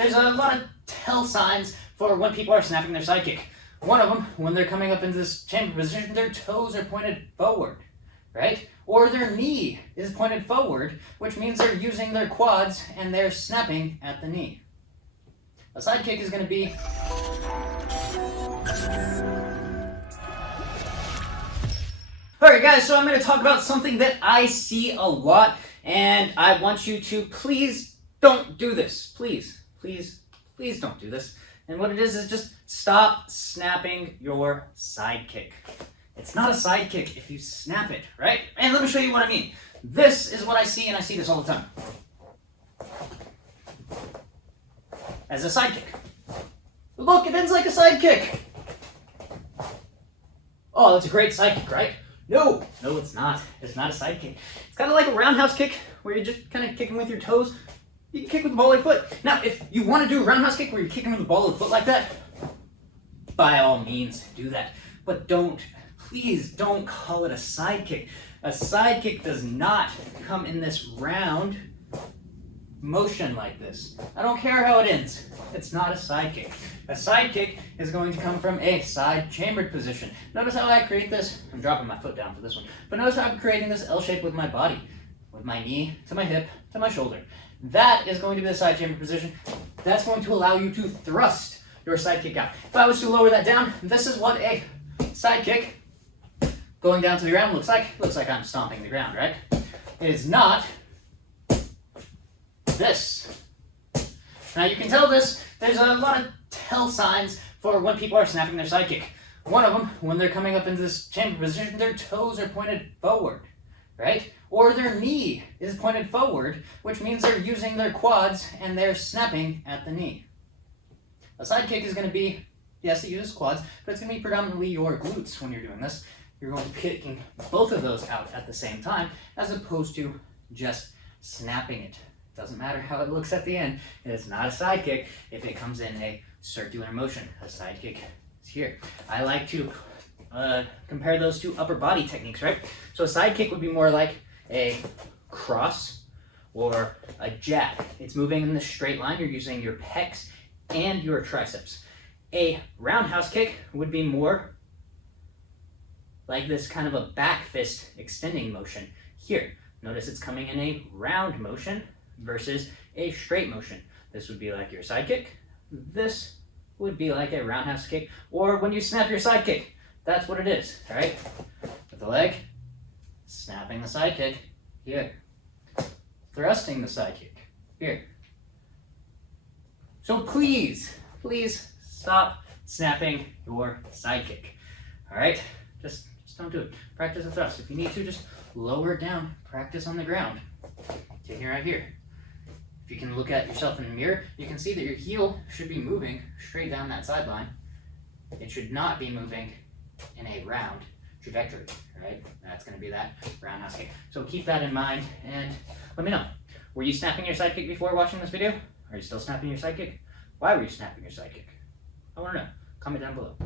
there's a lot of tell signs for when people are snapping their side kick. One of them, when they're coming up into this chamber position, their toes are pointed forward, right? Or their knee is pointed forward, which means they're using their quads and they're snapping at the knee. A side kick is going to be Alright guys, so I'm going to talk about something that I see a lot, and I want you to please don't do this. Please, please, please don't do this. And what it is just stop snapping your side kick. It's not a side kick if you snap it, right? And let me show you what I mean. This is what I see, and I see this all the time. As a side kick. Look, it ends like a side kick. Oh, that's a great side kick, right? No, it's not. It's not a side kick. It's kind of like a roundhouse kick where you're just kind of kicking with your toes. You can kick with the ball of your foot. Now, if you want to do a roundhouse kick where you're kicking with the ball of the foot like that, by all means, do that. But please don't call it a side kick. A side kick does not come in this round motion like this. I don't care how it ends. It's not a side kick. A side kick is going to come from a side chambered position. Notice how I create this. I'm dropping my foot down for this one. But notice how I'm creating this L shape with my body. With my knee to my hip to my shoulder. That is going to be the side chambered position. That's going to allow you to thrust your side kick out. If I was to lower that down, this is what a side kick going down to the ground looks like. Looks like I'm stomping the ground, right? It is not this. Now you can tell this, there's a lot of tell signs for when people are snapping their side kick. One of them, when they're coming up into this chamber position, their toes are pointed forward, right? Or their knee is pointed forward, which means they're using their quads and they're snapping at the knee. A side kick is going to be, yes, it uses quads, but it's going to be predominantly your glutes when you're doing this. You're going to be kicking both of those out at the same time, as opposed to just snapping it. Doesn't matter how it looks at the end. It is not a side kick if it comes in a circular motion. A side kick is here. I like to compare those to upper body techniques, right? So a side kick would be more like a cross or a jab. It's moving in the straight line. You're using your pecs and your triceps. A roundhouse kick would be more like this kind of a back fist extending motion here. Notice it's coming in a round motion versus a straight motion. This would be like your side kick. This would be like a roundhouse kick, or when you snap your side kick. That's what it is, all right? With the leg, snapping the side kick here. Thrusting the side kick here. So please, please stop snapping your side kick, all right? Just don't do it. Practice a thrust. If you need to, just lower it down. Practice on the ground. Take it right here. If you can look at yourself in the mirror, you can see that your heel should be moving straight down that sideline. It should not be moving in a round trajectory, right? That's going to be that roundhouse kick. So keep that in mind and let me know. Were you snapping your side kick before watching this video? Are you still snapping your side kick? Why were you snapping your side kick? I want to know. Comment down below.